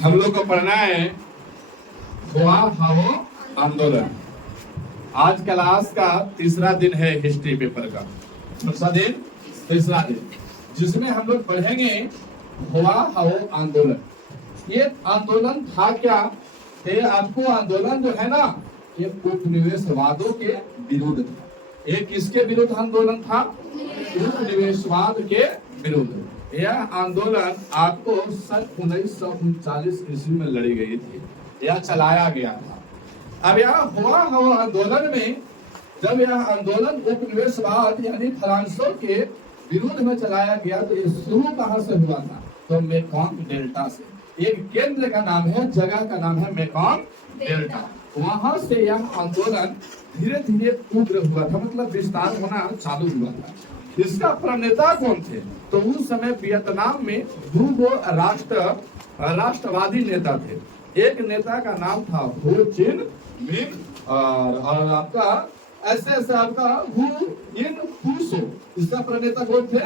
हम लोग को पढ़ना है हुआ हाओ आंदोलन। आज क्लास का तीसरा दिन है हिस्ट्री पेपर का। कौन दिन? तीसरा दिन, जिसमें हम लोग पढ़ेंगे हुआ हाओ आंदोलन। ये आंदोलन था क्या? ये आपको आंदोलन जो है ना, ये उपनिवेशवादों के विरुद्ध था। ये किसके विरुद्ध आंदोलन था? उपनिवेशवाद के विरुद्ध। यह आंदोलन आपको सन 1939 ईस्वी में लड़ी गई थी, यह चलाया गया था। अब यह हुआ आंदोलन में, जब यह आंदोलन उपनिवेशवाद यानी फ्रांसों के विरुद्ध में चलाया गया, तो ये शुरू कहाँ से हुआ था? तो मेकॉन्ग डेल्टा से। एक केंद्र का नाम है, जगह का नाम है मेकॉन्ग डेल्टा। वहां से यह आंदोलन धीरे धीरे उग्र हुआ था, मतलब विस्तार होना चालू हुआ था। इसका प्रणेता कौन थे? तो उस समय वियतनाम में दो राष्ट्रवादी नेता थे। एक नेता का नाम था हो चिन मिंग और आपका ऐसे आपका हु इन फूसो। इसका प्रणेता कौन थे?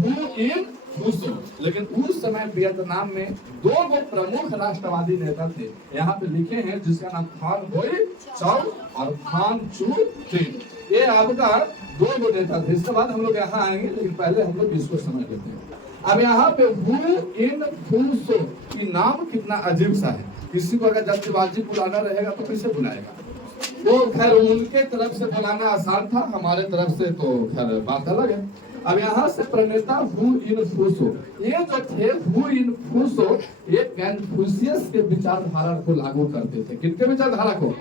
हु इन फूसो। लेकिन उस समय वियतनाम में दो प्रमुख राष्ट्रवादी नेता थे, यहाँ पे लिखे हैं, जिसका नाम फान होई चाओ और फान चू टिन। ये आपका दो नेता थे। इसके बाद हम लोग यहाँ आएंगे, लेकिन पहले हम लोग इसको समझ लेते हैं। अब यहाँ पे हु इन फूसो की नाम कितना अजीब सा है। किसी को अगर जल्दबाजी बुलाना रहेगा तो कैसे बुलाएगा? वो खैर उनके तरफ से बुलाना आसान था, हमारे तरफ से तो खैर बात अलग है। अब यहाँ से प्रणेता हु इन फूसो, ये जो थे हु इन फूसो, ये कन्फ्यूशियस के विचारधारा को लागू करते थे। किनके विचारधारा को?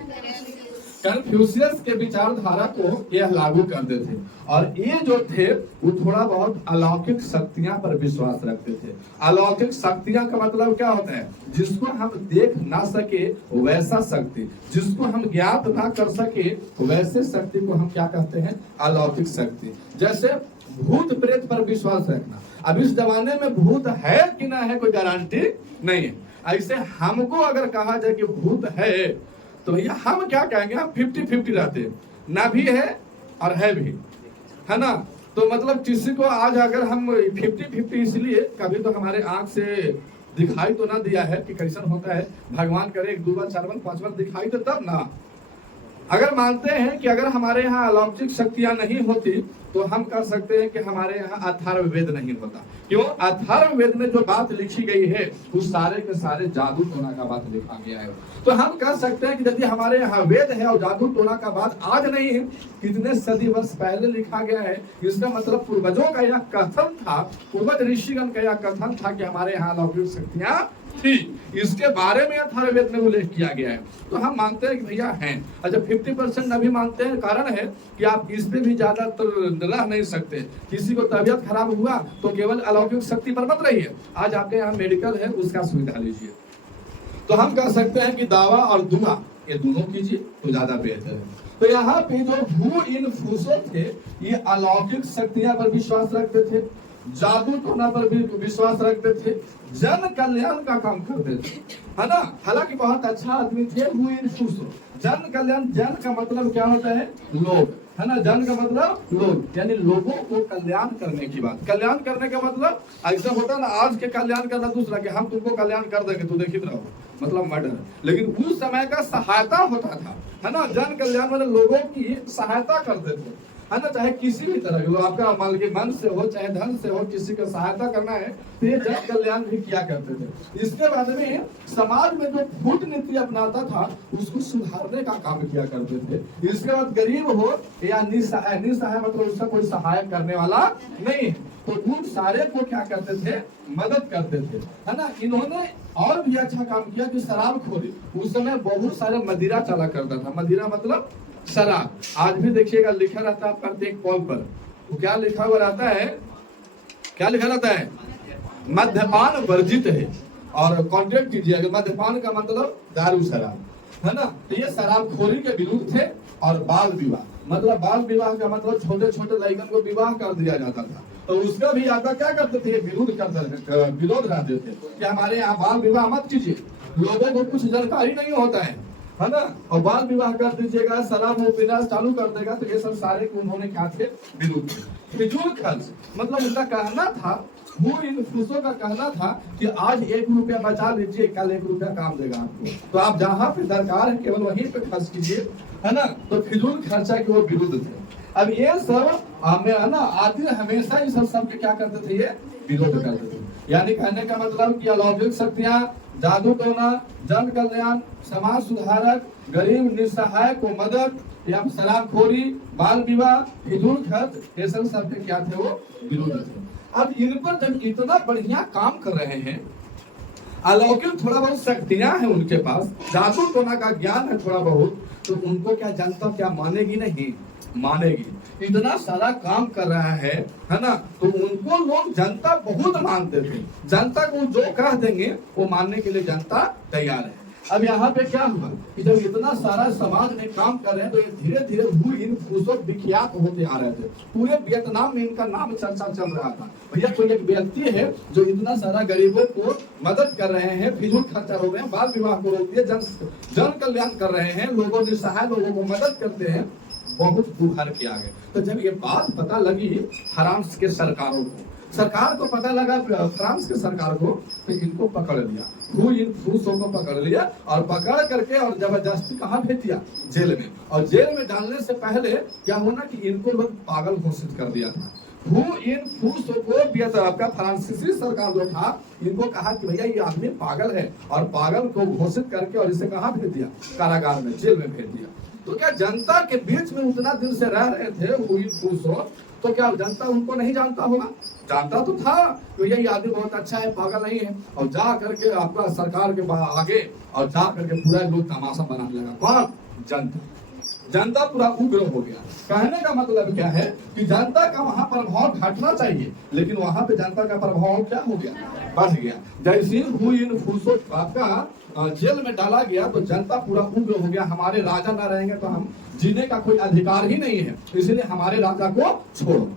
कन्फ्यूशियस के विचारधारा को यह लागू करते थे। और ये जो थे वो थोड़ा बहुत अलौकिक शक्तियां पर विश्वास रखते थे। अलौकिक शक्तियां का मतलब क्या होता है? जिसको हम देख ना सके वैसा शक्ति, जिसको हम ज्ञात ना कर सके वैसे शक्ति को हम क्या कहते हैं? अलौकिक शक्ति। जैसे भूत प्रेत पर विश्वास रखना। अब इस जमाने में भूत है कि ना है कोई गारंटी नहीं है। ऐसे हमको अगर कहा जाए कि भूत है, तो भैया हम क्या कहेंगे? हम 50-50 रहते हैं, ना भी है और है भी, है ना। तो मतलब किसी को आज अगर हम 50-50, इसलिए कभी तो हमारे आंख से दिखाई तो ना दिया है कि कैसन होता है। भगवान करे 1 2 बार 4 बार 5 बार दिखाई दे तब ना। अगर मानते हैं कि अगर हमारे यहाँ अलौकिक शक्तियां नहीं होती, तो हम कह सकते हैं कि हमारे यहाँ अथर्ववेद नहीं होता। क्यों? अथर्ववेद में जो बात लिखी गई है उस सारे के सारे जादू टोना का बात लिखा गया है। तो हम कह सकते हैं कि यदि हमारे यहाँ वेद है और जादू टोना का बात आज नहीं है, कितने सदी वर्ष पहले लिखा गया है, इसका मतलब पूर्वजों का यह कथन था, पूर्वज ऋषिगण का यह कथन था कि हमारे यहाँ अलौकिक शक्तियां थी। इसके बारे में अथर्ववेद में उल्लेख किया गया है। तो हम मानते हैं कि भैया हैं। अच्छा 50% अभी मानते हैं, कारण है कि आप इस पे भी ज्यादा तो रह नहीं सकते। किसी को तबियत खराब हुआ तो केवल अलौकिक शक्ति पर मत रहिए, आज आपके यहाँ मेडिकल है, उसका सुविधा लीजिए। तो हम कह सकते हैं कि दावा और दुआ ये दोनों कीजिए तो ज्यादा बेहतर है। तो यहाँ पे जो हु इन फूसो थे, ये अलौकिक शक्तियां पर विश्वास रखते थे, जादू टोना पर भी विश्वास रखते थे, जन कल्याण का काम करते थे, है ना। हालांकि बहुत अच्छा आदमी थे हु इन फूसो। जन कल्याण, जन का मतलब क्या होता है? लोग, है ना। जन का मतलब लोग, यानी लोगों को कल्याण करने की बात। कल्याण करने का मतलब ऐसा होता है ना, आज के कल्याण करना दूसरा, कि हम तुमको कल्याण कर देंगे, तू देखित रहो, मतलब मर्डर। लेकिन उस समय का सहायता होता था, है ना। जन कल्याण मतलब लोगों की सहायता करते थे, है ना। चाहे किसी भी तरह की, आपका मान के मन से हो चाहे धन से हो, किसी का सहायता करना है तो ये जन कल्याण भी किया करते थे। इसके बाद में समाज में जो फूट नीति अपनाता था उसको सुधारने का काम किया करते थे। इसके बाद गरीब हो या निसहाय, निसहाय मतलब उसका कोई सहायक करने वाला नहीं, तो उन सारे को क्या करते थे? मदद करते थे, है ना। इन्होंने और भी अच्छा काम किया कि शराबखोरी, उस समय बहुत सारे मदिरा चला करता था। मदिरा मतलब शराब। आज भी देखिएगा लिखा रहता है प्रत्येक पॉल पर, वो क्या लिखा हुआ रहता है? क्या लिखा रहता है? मद्यपान वर्जित है। और कॉन्टेक्ट कीजिए, मद्यपान का मतलब दारू शराब, है ना। तो ये शराबखोरी के विरुद्ध थे। और बाल विवाह, मतलब बाल विवाह का मतलब छोटे छोटे लड़कन को विवाह कर दिया जाता था, तो उसका भी आता क्या करते थे? विरोध रहते थे कि हमारे यहाँ बाल विवाह मत कीजिए। लोगों को कुछ जानकारी नहीं होता है ना। और बाल विवाह कर दीजिएगा, शराब वो पीना चालू कर देगा, तो ये सब सारे को उन्होंने क्या थे? विरुद्ध। फिजूल खर्च, मतलब उनका कहना था, वो इन फूसों का कहना था कि आज 1 रुपया बचा लीजिए, कल 1 रुपया काम देगा आपको, तो आप जहाँ पे दरकार है केवल वहीं पे खर्च कीजिए, है ना। तो फिजूल खर्चा के वो विरुद्ध थे। अब ये सब हमें, है ना, आदमी हमेशा इस सब के क्या करते थे, ये विरोध करते थे। यानी कहने का मतलब कि अलौकिक शक्तियां, जादू टोना, जन कल्याण, समाज सुधारक, गरीब निस्सहाय को मदद, या शराबखोरी, बाल विवाह, फिजूल खर्च, ये सब क्या थे, वो विरोध थे। अब इन पर जब इतना बढ़िया काम कर रहे हैं, अलौकिक थोड़ा बहुत शक्तियां हैं उनके पास, जादू टोना का ज्ञान है थोड़ा बहुत, तो उनको क्या जनता क्या मानेगी? नहीं मानेगी। इतना सारा काम कर रहा है ना, तो उनको लोग, जनता बहुत मानते थे। जनता को जो कह देंगे वो मानने के लिए जनता तैयार है। अब यहाँ पे क्या हुआ कि जब इतना सारा समाज में काम कर रहे हैं, तो ये धीरे धीरे वो इन फूसों विख्यात होते आ रहे थे। पूरे वियतनाम में इनका नाम चर्चा चल रहा था। भैया कोई एक व्यक्ति है जो इतना सारा गरीबों को मदद कर रहे हैं, फिजूल खर्चा हो गए, बाल विवाह को रोक दिए, जन कल्याण कर रहे हैं, लोगों निस्सहाय लोगों को मदद करते हैं, बहुत उभर के आ गए। तो जब ये बात पता लगी फ्रांस के सरकारों को, सरकार को पता लगा, फ्रांस के सरकार को, तो इनको पकड़ लिया, वो इन फूसों को पकड़ लिया और पकड़ करके और जबरदस्ती कहाँ भेज दिया? जेल में। और जेल में डालने से पहले क्या होना कि इनको लोग पागल घोषित कर दिया था। वो इन फूसों को, आपका फ्रांसीसी सरकार जो था, इनको कहा कि भैया ये आदमी पागल है, और पागल को घोषित करके और इसे कहाँ भेज दिया? कारागार में, जेल में भेज दिया। तो क्या जनता के बीच में उतना दिन से रह रहे थे वो इन फूसों, तो क्या जनता उनको नहीं जानता होगा? जानता तो था, तो यही आदमी बहुत अच्छा है, पागल नहीं है। और जा करके आपका सरकार के आगे और जा करके पूरा लोग तमाशा बनाने लगा। कौन? जनता। जनता पूरा उग्र हो गया। कहने का मतलब क्या है कि जनता का वहां प्रभाव घटना चाहिए, लेकिन वहां पे जनता का प्रभाव क्या हो गया? बढ़ गया। जैसे ही इन फूसों आपका जेल में डाला गया, तो जनता पूरा उग्र हो गया। हमारे राजा ना रहेंगे तो हम जीने का कोई अधिकार ही नहीं है, इसलिए हमारे राजा को छोड़ो।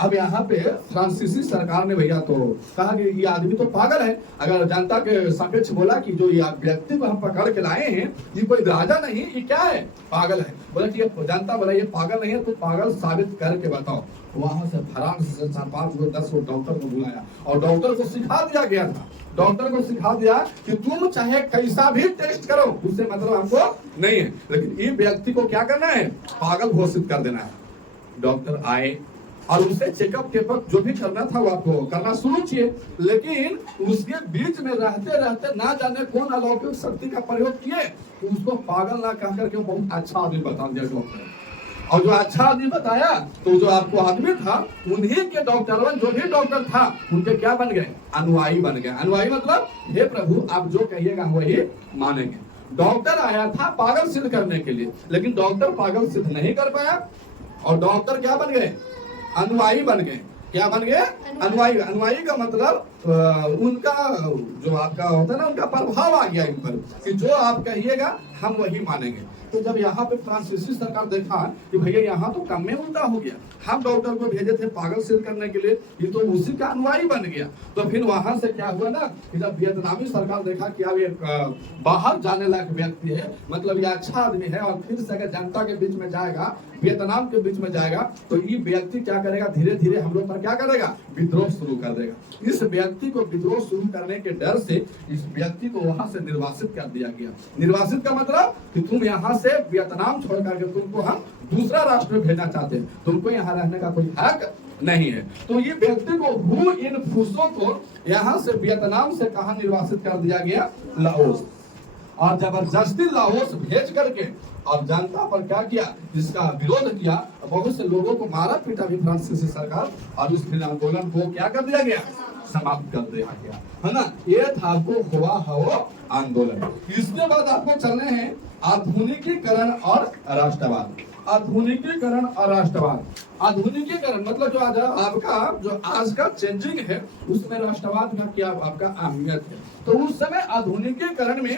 अब यहाँ पे फ्रांसीसी सरकार ने भैया तो कहा कि ये आदमी तो पागल है। अगर जनता के समक्ष बोला कि जो ये व्यक्ति को हम पकड़ के लाए हैं, ये कोई राजा नहीं, ये क्या है? पागल है। बोला कि जनता बोला ये पागल नहीं है, तो पागल साबित करके बताओ। वहां से फ्रांस से 4-5 गो 10 गो डॉक्टर को बुलाया और डॉक्टर को सिखा दिया गया था। डॉक्टर को सिखा दिया कि तुम चाहे कैसा भी टेस्ट करो, उससे मतलब हमको नहीं है, लेकिन ये व्यक्ति को क्या करना है? पागल घोषित कर देना है। डॉक्टर आए और उसे चेकअप टेकअप जो भी करना था वो आपको करना शुरू किए, लेकिन उसके बीच में रहते रहते ना जाने कौन अलौकिक शक्ति का प्रयोग किए, उसको पागल ना कह करके बहुत अच्छा आदमी बता दिया डॉक्टर। और जो अच्छा आदमी बताया, तो जो आपको आदमी था, उन्हीं के डॉक्टर, जो भी डॉक्टर था, उनके क्या बन गए? अनुयायी बन गए। अनुयायी मतलब हे प्रभु आप जो कहिएगा वही मानेंगे। डॉक्टर आया था पागल सिद्ध करने के लिए, लेकिन डॉक्टर पागल सिद्ध नहीं कर पाया, और डॉक्टर क्या बन गए? अनुयायी बन गए। क्या बन गए? अनुयायी। अनुयायी का मतलब उनका जो आपका होता है ना, उनका प्रभाव आ गया इन पर कि जो आप कहिएगा हम वही मानेंगे। तो जब यहाँ पे फ्रांसीसी सरकार देखा कि भैया यहाँ तो कम में उल्टा हो गया, हम डॉक्टर को भेजे थे पागल सिद्ध करने के लिए, ये तो उसी का अनुयायी बन गया। तो फिर वहां से क्या हुआ ना कि जब वियतनामी सरकार देखा कि अब ये बाहर जाने लायक व्यक्ति है, मतलब ये अच्छा आदमी है, और फिर से अगर जनता के बीच में जाएगा, वियतनाम के बीच में जाएगा, तो ये व्यक्ति क्या करेगा? धीरे धीरे हम लोग पर क्या करेगा? विद्रोह शुरू कर देगा। इस व्यक्ति को विद्रोह शुरू करने के डर से इस व्यक्ति को वहां से निर्वासित कर दिया गया। निर्वासित का मतलब कि तुम यहाँ से वियतनाम छोड़ करके तुमको हम दूसरा राष्ट्र में भेजना चाहते हैं, तुमको यहाँ रहने का कोई हक नहीं है। तो ये व्यक्ति को हु इन फूसों को यहाँ से वियतनाम से कहा निर्वासित कर दिया गया? लाओस। और जबरदस्ती लाओस भेज करके और जनता पर क्या किया? इसका विरोध किया, बहुत से लोगों को मारा पीटा भी फ्रांसीसी सरकार, और उस फिर आंदोलन को क्या कर दिया गया? समाप्त कर दिया गया, है ना। ये था आपको हुआ हो आंदोलन। इसके बाद आपको चलने हैं आधुनिकीकरण और राष्ट्रवाद। आधुनिकीकरण और राष्ट्रवाद। आधुनिकीकरण मतलब जो आज आपका जो आज का चेंजिंग है, उसमें राष्ट्रवाद का क्या आपका अहमियत है। तो उस समय आधुनिकीकरण में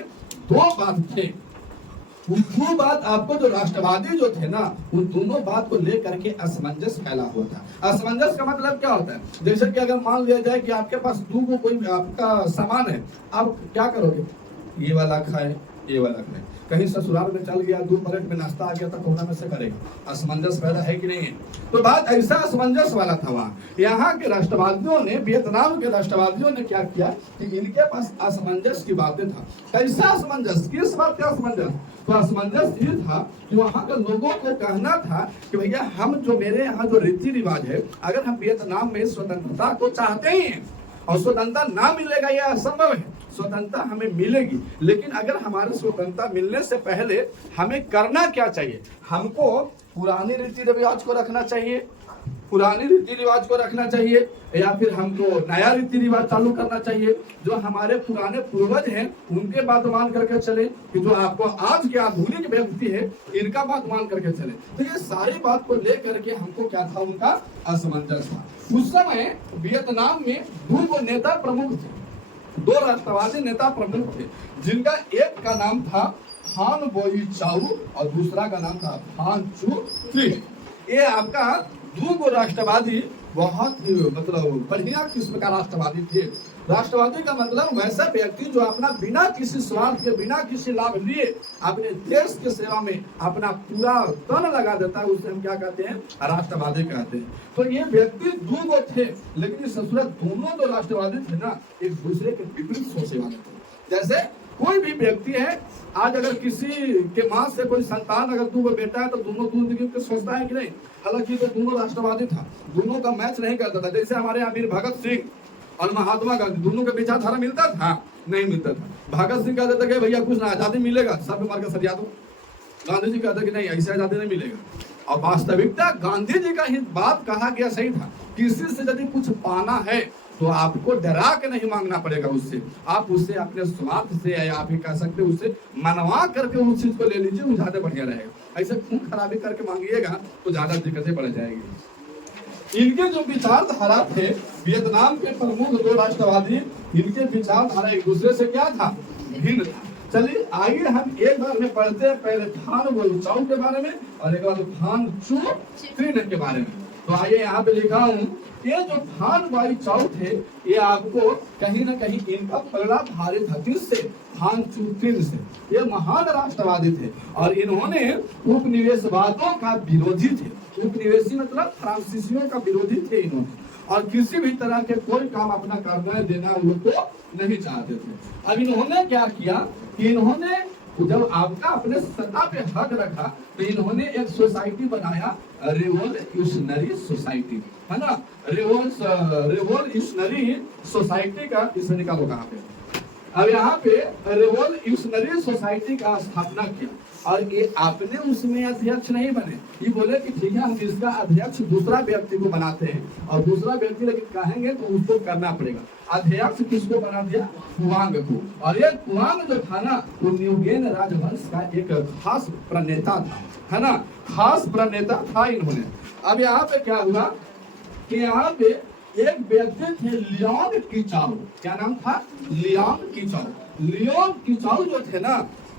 दो बात थे। वो बात आपको जो राष्ट्रवादी जो थे ना, उन दोनों बात को लेकर के असमंजस फैला हुआ था। असमंजस का मतलब क्या होता है? जैसे कि अगर मान लिया जाए कि आपके पास 2 कोई आपका सामान है, आप क्या करोगे? ये वाला खाए, ये वाला खाए। कहीं ससुराल में चल गया, 2 प्लेट में नाश्ता आ गया तो कोना में से करेगा। असमंजस पैदा है कि नहीं है? तो बात ऐसा असमंजस वाला था वहाँ। यहाँ के राष्ट्रवादियों ने, वियतनाम के राष्ट्रवादियों ने क्या किया कि इनके पास असमंजस की बातें था। कैसा असमंजस? किस बात का असमंजस? तो असमंजस ये था कि वहाँ के लोगों को कहना था कि भैया हम जो मेरे यहाँ जो रीति रिवाज है, अगर हम वियतनाम में स्वतंत्रता को चाहते ही हैं और स्वतंत्रता ना मिलेगा यह असंभव है, स्वतंत्रता हमें मिलेगी, लेकिन अगर हमारे स्वतंत्रता मिलने से पहले हमें करना क्या चाहिए? हमको पुराने रीति रिवाज को रखना चाहिए, पुराने रीति रिवाज को रखना चाहिए, या फिर हमको नया रीति रिवाज चालू करना चाहिए। जो हमारे पुराने पूर्वज हैं उनके बात मान करके चले, कि जो आपको आज के आधुनिक व्यक्ति है इनका बात मान करके चले। तो ये सारी बात को लेकर के हमको क्या था, उनका असमंजस था। उस समय वियतनाम में 2 नेता प्रमुख थे, 2 राष्ट्रवादी नेता प्रमुख थे, जिनका एक का नाम था फान बोई चाउ और दूसरा का नाम था फान चू त्रिन। ये आपका 2 राष्ट्रवादी बहुत ही मतलब बढ़िया किस्म का राष्ट्रवादी थे। राष्ट्रवादी का मतलब वैसा व्यक्ति जो अपना बिना किसी स्वार्थ के, बिना किसी लाभ लिए अपने देश के सेवा में अपना पूरा तन लगा देता है, उसे हम क्या कहते हैं? राष्ट्रवादी कहते हैं। तो ये व्यक्ति 2 थे, लेकिन इस दोनों जो राष्ट्रवादी थे ना, एक दूसरे के विपरीत सोचे वाले थे। जैसे कोई भी व्यक्ति है, आज अगर किसी के मां से कोई संतान अगर 2 बेटा है तो दोनों दूर के सोचता है कि नहीं? हालांकि तो दोनों राष्ट्रवादी था, दोनों का मैच नहीं करता था। जैसे हमारे यहाँ वीर भगत सिंह और महात्मा गांधी, दोनों का विचारधारा मिलता था? नहीं मिलता था। भगत सिंह कहते थे कि भैया कुछ ना आजादी मिलेगा, सब मार के सरिया दो। गांधी जी कहते कि नहीं, ऐसे आजादी नहीं मिलेगा। और वास्तविकता गांधी जी का ही बात कहा गया सही था, किसी से यदि कुछ पाना है तो आपको डरा के नहीं मांगना पड़ेगा उससे, आप उससे अपने स्वार्थ से, या आप ही कह सकते उससे मनवा करके उस चीज को ले लीजिए, वो ज्यादा बढ़िया रहेगा। ऐसे खून खराबी करके मांगिएगा तो ज्यादा दिक्कतें बढ़ जाएगी। इनके जो विचारधारा थे, वियतनाम के प्रमुख 2 राष्ट्रवादी, इनके विचारधारा एक दूसरे से क्या था? भिन्न था। चलिए आइए हम एक बार में पढ़ते हैं, पहले फान बोई चाउ के बारे में और एक बार फान चू त्रिन के बारे में। तो आइए यहाँ पे लिखा हूँ, ये जो फान बोई चाउ थे, ये आपको कहीं ना कहीं इनका पलड़ा भारी था। किससे? फान चू त्रिन से। ये महान राष्ट्रवादी थे और इन्होंने उपनिवेशवादों का विरोधी थे। उपनिवेशी मतलब फ्रांसीसियों का विरोधी थे इन्होंने, और किसी भी तरह के कोई काम अपना करना देना उनको नहीं चाहते थे। अब इन्होंने क्या किया कि इन्होंने जब आपका अपने सत्ता पे हक रखा तो इन्होंने एक सोसाइटी बनाया, रिवॉल्यूशनरी सोसाइटी, है ना? रिवॉल्यूशनरी सोसाइटी का, इसे निकालो कहाँ पे। अब यहाँ पे रिवॉल्यूशनरी सोसाइटी का स्थापना किया और ये आपने उसमें अध्यक्ष नहीं बने। ये बोले कि ठीक है हम इसका अध्यक्ष दूसरा व्यक्ति को बनाते हैं, और दूसरा व्यक्ति लेकिन कहेंगे तो उसको करना पड़ेगा। अध्यक्ष किसको बना दिया? कुआंग को। और ये कुआंग जो था ना, वो न्यूगेन राजवंश का एक खास प्रणेता था, है ना? खास प्रणेता था इन्होंने। अब यहाँ पे क्या हुआ कि यहाँ पे एक व्यक्ति थे लियोन कीचाउ। क्या नाम था? लियोन कीचाउ। लियोन कीचाउ जो थे ना,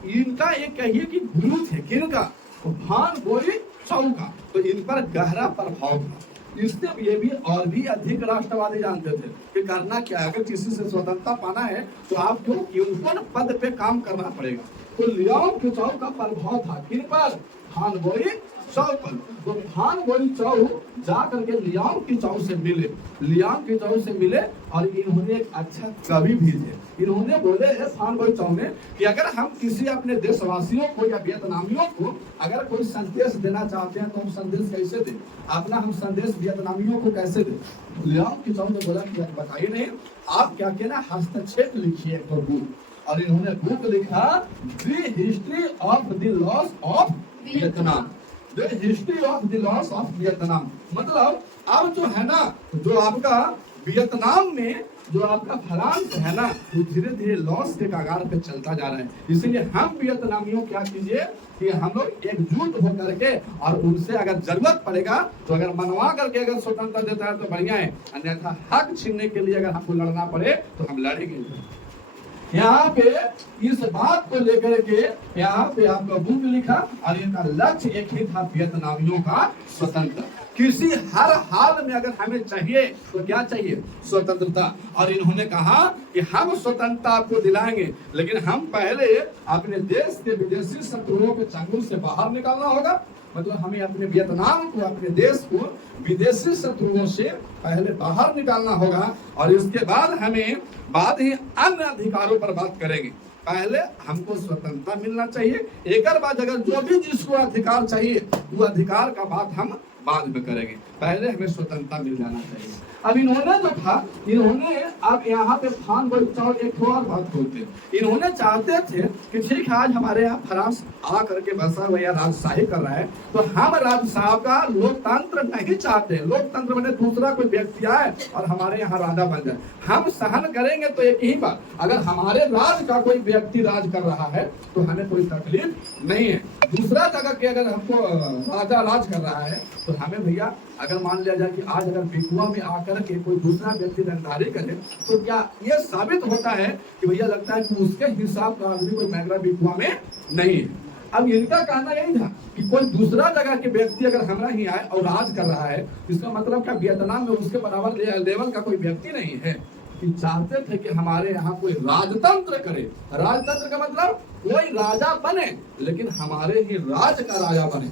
इनका एक कहिए कि गुरु थे। किनका? फान बोई चाउ का। तो इन पर गहरा प्रभाव था। इससे ये भी और भी अधिक राष्ट्रवादी जानते थे कि करना क्या है, अगर किसी से स्वतंत्रता पाना है तो आपको यूनियन पद पे काम करना पड़ेगा। तो लियोन कीचाउ का प्रभाव था किन पर? फान बोई चाउ पर। तो फान बोई चाउ जा करके लियोन कीचाउ से मिले, लियोन कीचाउ से मिले, और इन्होंने एक अच्छा कवि भी थे। इन्होंने बोले फान बोई चाउ ने कि अगर हम किसी अपने देशवासियों को या वियतनामियों को अगर कोई संदेश देना चाहते हैं तो हम संदेश कैसे दें? अपना हम संदेश वियतनामियों को कैसे दें? लियोन कीचाउ ने बोला कि बताइए नहीं, आप क्या कहना, हस्तक्षेप लिखिए एक बुक। और इन्होंने बुक लिखा, the history of the loss of Vietnam. The history of the loss of Vietnam मतलब अब जो है ना, जो आपका वियतनाम में जो आपका फ्रांस है ना, वो धीरे धीरे लॉस के कगार पे चलता जा रहा है। इसीलिए हम वियतनामियों क्या कीजिए कि हम लोग एकजुट होकर के, और उनसे अगर जरूरत पड़ेगा तो अगर मनवा करके अगर स्वतंत्रता देता है तो बढ़िया है, अन्यथा हक छीनने के लिए अगर हमको लड़ना पड़े तो हम लड़ेंगे। यहाँ पे इस बात को लेकर के यहाँ पे आपका बुक लिखा, और इनका लक्ष्य एक ही था, वियतनामियों का स्वतंत्र। किसी हर हाल में अगर हमें चाहिए तो क्या चाहिए? स्वतंत्रता। और इन्होंने कहा कि हम स्वतंत्रता आपको दिलाएंगे, लेकिन हम पहले अपने देश के विदेशी शत्रुओं के चंगुल से बाहर निकालना होगा। मतलब हमें अपने वियतनाम को, अपने देश को विदेशी शत्रुओं से पहले बाहर निकालना होगा, और इसके बाद हमें बाद ही अन्य अधिकारों पर बात करेंगे। पहले हमको स्वतंत्रता मिलना चाहिए, एक बाद अगर जो भी जिसको अधिकार चाहिए वो अधिकार का बात हम बाद में करेंगे, पहले हमें स्वतंत्रता मिल जाना चाहिए। अब इन्होंने जो था, इन्होंने अब यहाँ पे खान बोलचाल एक और बात बोलते, इन्होंने चाहते थे कि ठीक है आज हमारे यहाँ फ्रांस आ करके बसा हुआ राजशाही कर रहा है, तो हम राजशाह का लोकतंत्र नहीं चाहते। लोकतंत्र मैंने दूसरा कोई व्यक्ति आए और हमारे यहाँ राजा बन जाए, हम सहन करेंगे तो एक ही बात, अगर हमारे राज का कोई व्यक्ति राज कर रहा है तो हमें कोई तकलीफ नहीं है। दूसरा जगह के अगर हमको राजा राज कर रहा है तो हमें भैया अगर मान लिया जाए कि आज अगर बिकुआ में आकर के कोई दूसरा व्यक्ति रंगदारी करे तो क्या ये साबित होता है कि भैया लगता है कि उसके हिसाब का आदमी कोई मैगरा बिकुआ में नहीं है। अब इनका कहना यही था कि कोई दूसरा जगह के व्यक्ति अगर हमारा ही आए और राज कर रहा है, इसका मतलब क्या वियतनाम में उसके बराबर लेवल का कोई व्यक्ति नहीं है। कि चाहते थे कि हमारे यहाँ कोई राजतंत्र करे। राजतंत्र का मतलब कोई राजा बने लेकिन हमारे ही राज का राजा बने,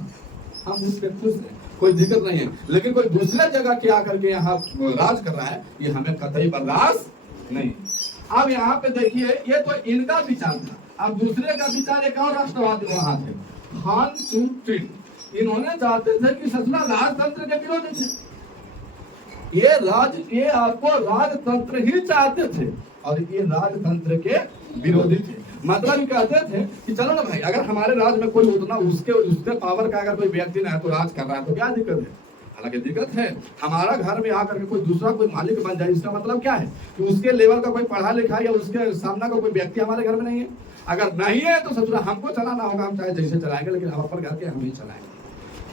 हम उससे खुश हैं, कोई दिक्कत नहीं है। लेकिन कोई दूसरे जगह के आकर के यहाँ राज कर रहा है, ये हमें कतई बर्दाश्त नहीं। अब यहाँ पे देखिए, ये तो इनका विचार था। अब दूसरे का विचार एक और राष्ट्रवादी वहां थे, हान चू ट्विन। इन्होंने चाहते थे कि ससुरा राजतंत्र के विरोधी थे, ये आपको राजतंत्र ही चाहते थे और ये राजतंत्र के विरोधी थे। मतलब कहते थे कि चलो ना भाई, अगर हमारे राज में कोई उतना उसके पावर का अगर कोई व्यक्ति ना है तो राज कर रहा है तो क्या दिक्कत है? हालांकि दिक्कत है, हमारा घर में आकर के कोई दूसरा कोई मालिक बन जाए, इसका मतलब क्या है कि उसके लेवल का कोई पढ़ा लिखा या उसके सामना का कोई व्यक्ति हमारे घर में नहीं है। अगर नहीं है तो ससुरा हमको चलाना होगा, हम चाहे जैसे चलाएंगे, लेकिन हम अपने घर के हम ही चलाएंगे।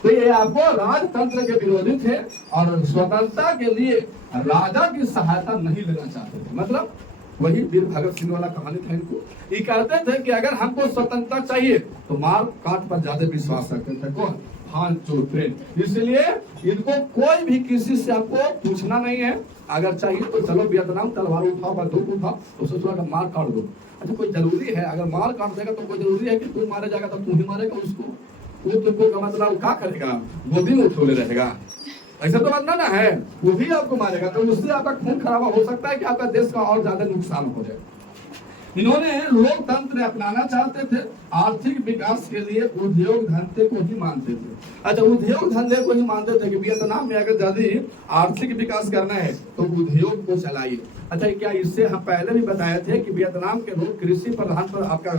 तो ये आपको राजतंत्र के विरोधी थे और स्वतंत्रता के लिए राजा की सहायता नहीं लेना चाहते थे। मतलब वही वीर भगत सिंह वाला कहानी था इनको। ये कहते थे कि अगर हमको स्वतंत्रता चाहिए तो मार काट पर ज्यादा विश्वास रखते थे। कौन? हान चू ट्विन। इसलिए इनको कोई भी किसी से आपको पूछना नहीं है, अगर चाहिए तो चलो वियतनाम तलवार उठाओ, बंदूक उठाओ, तो ससुरा का मार काट दो। अच्छा कोई जरूरी है, अगर मार काट देगा तो कोई जरूरी है कि तू मारे जाएगा तो तू ही मारेगा उसको? वो तुमको का मतलब क्या करेगा? गोदी में उठोले रहेगा? ऐसा तो बनना ना है, वो भी आपको मारेगा, तो उससे आपका खून खराबा हो सकता है कि आपका देश का और ज्यादा नुकसान हो जाए। इन्होंने लोकतंत्र अपनाना चाहते थे, आर्थिक विकास के लिए उद्योग धंधे को ही मानते थे। अच्छा, उद्योग धंधे को ही मानते थे कि वियतनाम में अगर यदि आर्थिक विकास करना है तो उद्योग को चलाइए। अच्छा, क्या इससे हम पहले भी बताए थे कि वियतनाम के लोग कृषि प्रधान पर आपका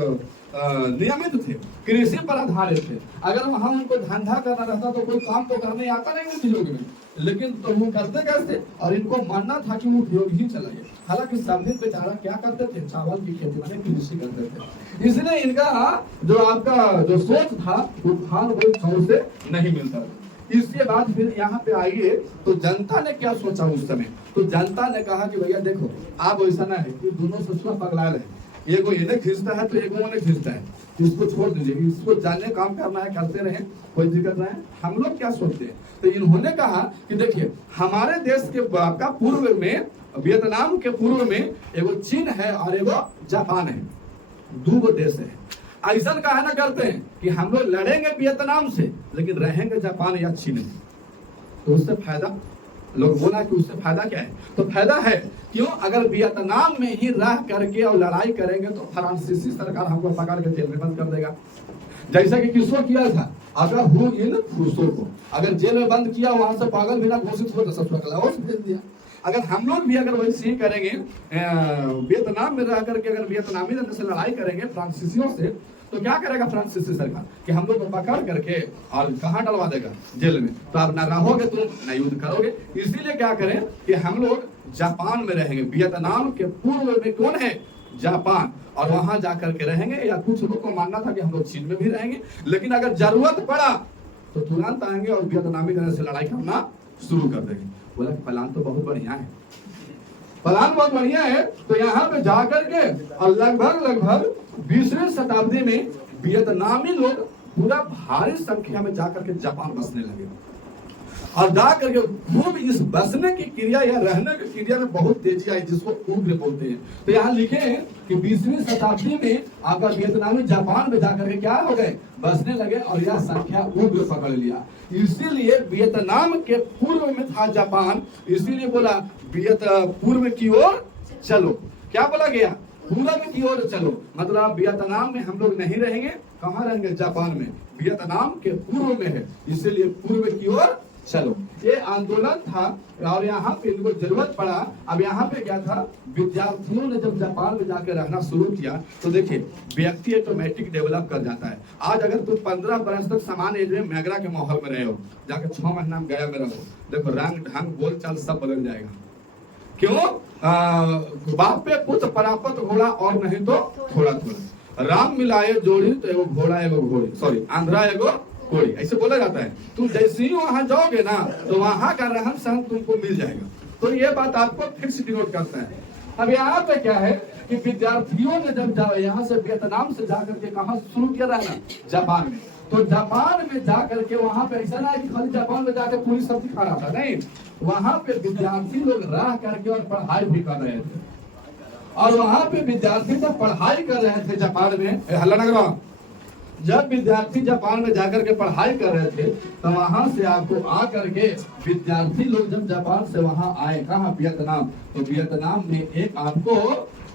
नियमित थे, कृषि पर आधारित थे। अगर वहां उनको धंधा करना रहता तो कोई काम तो करने आता नहीं उद्योग में, लेकिन तो वो करते कैसे? और इनको मानना था कि वो उद्योग ही चलाइए। हालांकि सब दिन बेचारा क्या करते थे? चावल की खेती में कृषि करते थे। इसलिए इनका जो आपका जो सोच था वो खान बोल से नहीं मिलता था। इसके बाद फिर यहाँ पे आइए तो जनता ने क्या सोचा उस समय? तो जनता ने कहा कि भैया देखो, आप ऐसा ना है कि दोनों ससुरा पगला रहे, एगो इन्हें खींचता है तो एगो उन्हें खींचता है, इसको छोड़ दीजिए, इसको जानने काम करना है करते रहे, कोई दिक्कत नहीं। हम लोग क्या सोचते हैं? तो इन्होंने कहा कि देखिए, हमारे देश के का पूर्व में, वियतनाम के पूर्व में एगो चीन है और एगो जापान है, दो देश है। ऐसा कहा ना करते हैं कि हम लोग लड़ेंगे वियतनाम से लेकिन रहेंगे जापान या चीन में, तो उससे फायदा, लोग बोला कि उससे फायदा क्या है? तो फायदा है, क्यों? अगर वियतनाम में ही रह करके और लड़ाई करेंगे तो फ्रांसीसी सरकार हमको पकड़ के जेल में बंद कर देगा, जैसा कि किसको किया था? अगर हु इन फूसो को अगर जेल में बंद किया, वहां से पागल बिना घोषित हो तो सब भेज दिया। अगर हम लोग भी अगर वैसे ही करेंगे, वियतनाम में रह करके अगर वियतनामी जनता से लड़ाई करेंगे फ्रांसीसियों से, तो क्या करेगा फ्रांसीसी सरकार कि हम लोग को पकड़ करके और कहाँ डलवा देगा? जेल में। तो आप ना रहोगे, तुम ना युद्ध करोगे। इसीलिए क्या करें कि हम लोग जापान में रहेंगे। वियतनाम के पूर्व में कौन है? जापान। और वहां जाकर के रहेंगे, या कुछ लोग को मानना था कि हम लोग चीन में भी रहेंगे, लेकिन अगर जरूरत पड़ा तो तुरंत आएंगे और वियतनामी जनता से लड़ाई करना शुरू कर देंगे। बोला कि प्लान तो बहुत बढ़िया है, प्लान बहुत बढ़िया है। तो यहाँ पे जाकर के और लगभग 20वीं शताब्दी में वियतनामी लोग पूरा भारी संख्या में जाकर के जापान बसने लगे। और जा करके खूब इस बसने की क्रिया या रहने की क्रिया में बहुत तेजी आई, जिसको उग्र बोलते हैं। तो यहाँ लिखे हैं कि 20वीं शताब्दी में आपका वियतनामी जापान में जाकर के क्या हो गए, बसने लगे और यह संख्या उग्र पकड़ लिया। इसीलिए वियतनाम के पूर्व में था जापान, इसीलिए बोला पूर्व की ओर चलो। क्या बोला गया, पूर्व की ओर चलो, मतलब वियतनाम में हम लोग नहीं रहेंगे, कहाँ रहेंगे, जापान में, वियतनाम के पूर्व में है, इसीलिए पूर्व की ओर चलो। ये आंदोलन था और यहाँ पे इनको जरूरत पड़ा। अब यहाँ पे क्या था, विद्यार्थियों ने जब जापान में जाकर रहना शुरू किया तो देखिए व्यक्ति ऑटोमेटिक डेवलप कर जाता है। आज अगर तुम 15 वर्ष तक समान एज में मैगरा के माहौल में रहे हो, जाकर 6 महीना में गया में रहो, देखो रंग ढंग बोल चाल सब बदल जाएगा। क्यों, बाप पे पुत्र परापत घोड़ा और नहीं तो थोड़ा थोड़ा, राम मिलाए जोड़ी तो एगो घोड़ा एगो घोड़ी, सॉरी आंध्रा एगो कोड़ी, ऐसे बोला जाता है। तुम जैसे ही वहां जाओगे ना तो वहां का रहन सहन तुमको मिल जाएगा। तो ये बात आपको फिक्स डिनोट करता है। अब यहाँ पे क्या है कि विद्यार्थियों ने जब यहाँ से वियतनाम से जाकर के कहा शुरू किया रहना, जापान में। तो जापान में जाकर के वहां पे ऐसा ना कि खाली जापान में जाकर पूरी सब्जी खा रहा था, नहीं, वहां पे विद्यार्थी लोग रह करके और पढ़ाई भी कर रहे थे। और वहां पे विद्यार्थी जब पढ़ाई कर रहे थे जापान में, हल्ला नगर, जब विद्यार्थी जापान में जाकर के पढ़ाई कर रहे थे तो वहां से आपको आकर के विद्यार्थी लोग जब जापान से वहां आए, कहा वियतनाम, तो वियतनाम में एक आपको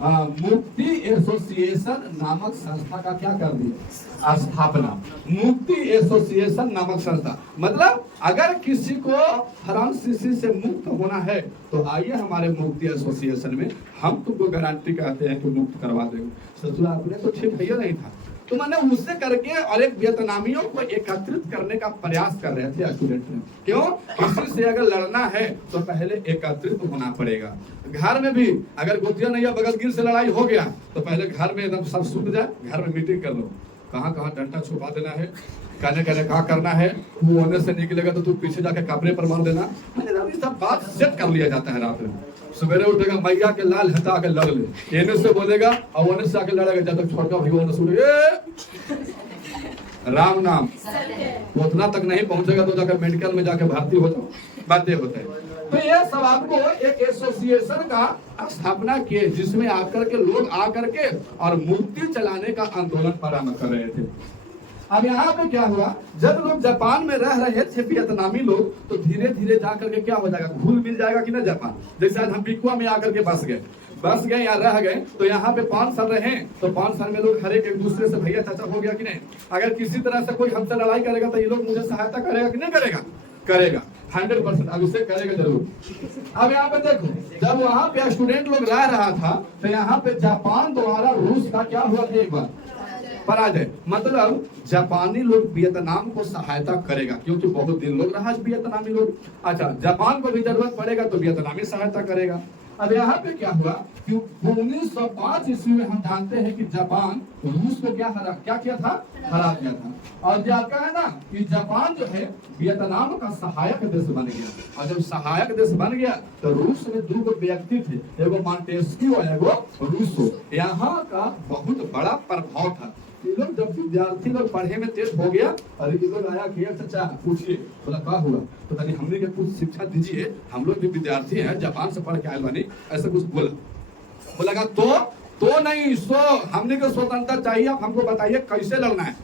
मुक्ति एसोसिएशन नामक संस्था का क्या कर दिया, स्थापना। मुक्ति एसोसिएशन नामक संस्था, मतलब अगर किसी को फ्रांसीसी से मुक्त होना है तो आइए हमारे मुक्ति एसोसिएशन में, हम तुमको गारंटी कहते हैं कि मुक्त करवा देंगे। ससुरा आपने तो ठीक है नहीं था, तो मैंने उससे करके और एक वियतनामियों को एकत्रित करने का प्रयास कर रहे थे स्टूडेंट में। क्यों, किसी से अगर लड़ना है तो पहले एकत्रित होना पड़ेगा। घर में भी अगर गोतिया नहीं बगल गिर से लड़ाई हो गया तो पहले घर में एकदम सब सुन जाए, घर में मीटिंग कर लो, कहाँ कहाँ डंडा छुपा देना है, कहने कहने कहा करना है, वो होने से निकलेगा तो तू पीछे जाके कपड़े पर मार देना। सब बात सेट कर लिया जाता है रात में। सवेरे उठेगा मैया के लाल हटा के लड़ ले, एने से बोलेगा और ओने से आके लड़ेगा, जब तक छोड़कर भगवान सुने राम नाम वो उतना तक नहीं पहुंचेगा तो जाकर मेडिकल में जाकर भर्ती हो जाओ, बातें होते हैं। तो ये सब आपको एक एसोसिएशन का स्थापना किए जिसमें आकर के लोग आकर के और मुक्ति चलाने का आंदोलन प्रारंभ कर रहे थे। अब यहाँ पे क्या हुआ, जब लोग जापान में रह रहे थे वियतनामी लोग, तो धीरे धीरे जाकर के क्या हो जाएगा, घुल मिल जाएगा कि ना जापान। जैसे आज हम बिकुआ में आकर के बस गए या रह गए, तो यहाँ पे 5 साल रहे तो 5 साल में लोग हर एक दूसरे से भैया चाचा हो गया कि नहीं। अगर किसी तरह से कोई हमसे लड़ाई करेगा तो ये लोग मुझे सहायता करेगा कि नहीं करेगा, करेगा 100%, अब इसे करेगा जरूर। अब यहाँ पे देखो, जब वहाँ पे स्टूडेंट लोग रह रहा था तो यहाँ पे जापान द्वारा रूस का क्या हुआ था, एक बार पराजय, मतलब जापानी लोग वियतनाम को सहायता करेगा, क्योंकि बहुत दिन लोग रहा वियतनामी लोग। अच्छा, जापान को भी जरूरत पड़ेगा तो वियतनामी सहायता करेगा। अब यहाँ पे क्या हुआ कि 1905 ईस्वी में हम जानते हैं कि जापान रूस को क्या किया था, हरा दिया था। और जो आपका है ना कि जापान जो है वियतनाम का सहायक देश बन गया। और जब सहायक देश बन गया तो रूस में 2 व्यक्ति थे, एगो मॉन्टेस्क्यू और एगो रूसो। यहाँ का बहुत बड़ा प्रभाव था। ये लोग जब विद्यार्थी लोग पढ़े में तेज हो गया और ये लोग आया कि चाचा पूछिए, बोला क्या हुआ, तो तभी हमने के कुछ शिक्षा दीजिए, हम लोग भी विद्यार्थी हैं, जापान से पढ़ के आए बनी, ऐसा कुछ बोला तो नहीं, सो हमने को स्वतंत्रता चाहिए, आप हमको बताइए कैसे लड़ना है।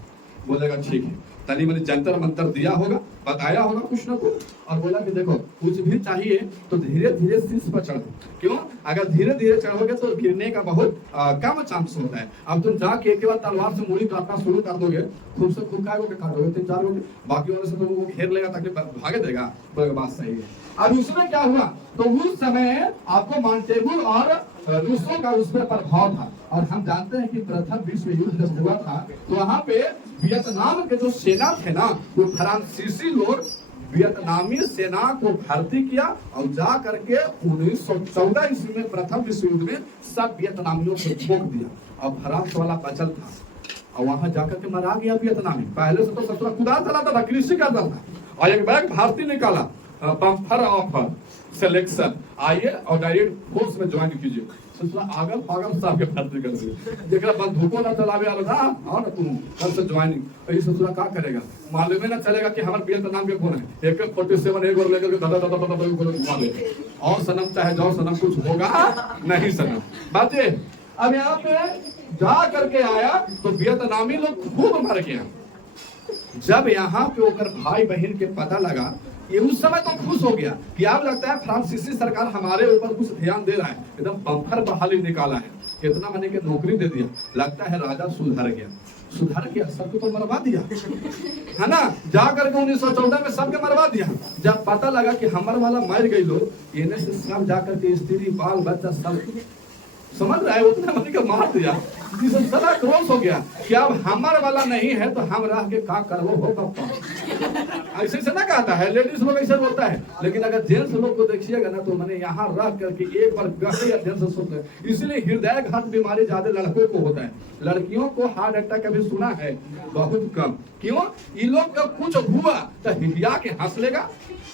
बोलेगा ठीक है, तनी मैंने जंतर मंतर दिया होगा, बताया होगा कुछ ना कुछ, और बोला कि देखो कुछ भी चाहिए तो धीरे धीरे शीर्ष पर चढ़ो। क्यों, अगर धीरे धीरे चढ़ोगे तो गिरने का बहुत कम चांस होता है। अब तुम जाके एक बार तलवार से मुड़ी काटना शुरू कर दोगे, खूब से खूब काटोगे 3-4 लोग, बाकी वाले से तुमको घेर लेगा ताकि भागे देगा, बात सही है। अब उसमें क्या हुआ, तो उस समय आपको मॉन्टेगू और रूसों का उस पर प्रभाव था। और हम जानते हैं कि प्रथम विश्व युद्ध जब हुआ था तो वहां पे वियतनाम के जो सेना थे ना, वो फ्रांसीसी लोग वियतनामी सेना को भर्ती किया और जा करके 1914 ईस्वी में प्रथम विश्व युद्ध में सब वियतनामियों को ठोक दिया और फ्रांस वाला बचल था और वहां जाकर के मरा गया वियतनामी। पहले से तो ससुरा खुदा चलाता था, कृषि करता था, और एक बैग भारतीय निकाला, बम्फर ऑफर सिलेक्शन, आइए और डायरेक्ट फोर्स में ज्वाइन कीजिए। ससुरा आगल पागल सबके भर्ती कर दिए, जेकरा बंदूको ना चलावे आवे ना, आओ ना तुम कल से ज्वाइनिंग, तो ये ससुरा का करेगा, मालूम ना चलेगा कि हमारे वियतनाम के कौन है, एक 47 एक और लेकर के दादा दादा दादा घुमा दे, और सनम चाहे जाओ सनम, कुछ होगा नहीं सनम। बात ये अब यहाँ पे जा करके आया तो वियतनामी लोग खूब मर गया। जब यहाँ पे होकर भाई बहन के पता लगा, ये उस समय तो खुश हो गया कि अब लगता है फ्रांसीसी सरकार हमारे ऊपर कुछ ध्यान दे रहा है, एकदम बम्पर बहाली निकाला है, कितना महीने की नौकरी दे दिया, लगता है राजा सुधर गया। सुधर गया, सबको तो मरवा दिया है ना, जाकर के 1914 में सबके मरवा दिया। जब पता लगा कि हमारे वाला मर गई लोग, इन्हें से सब जाकर के स्त्री बाल बच्चा सब समझ रहा है, उतना मनी का मार दिया, सदा क्रॉस हो गया कि अब हमारे वाला नहीं है तो हम रह के का करवो हो पापा। ऐसे से ना कहता है, लेडीज लोग ऐसे बोलता है, लेकिन अगर जेंट्स लोग को देखिएगा ना तो मैंने यहाँ रह करके एक बार गहरे अध्ययन से सोचते हैं। इसीलिए हृदय घात बीमारी ज्यादा लड़कों को होता है, लड़कियों को हार्ट अटैक कभी सुना है बहुत कम। क्यों? ये लोग जब कुछ हुआ तो हिलिया के हंस लेगा,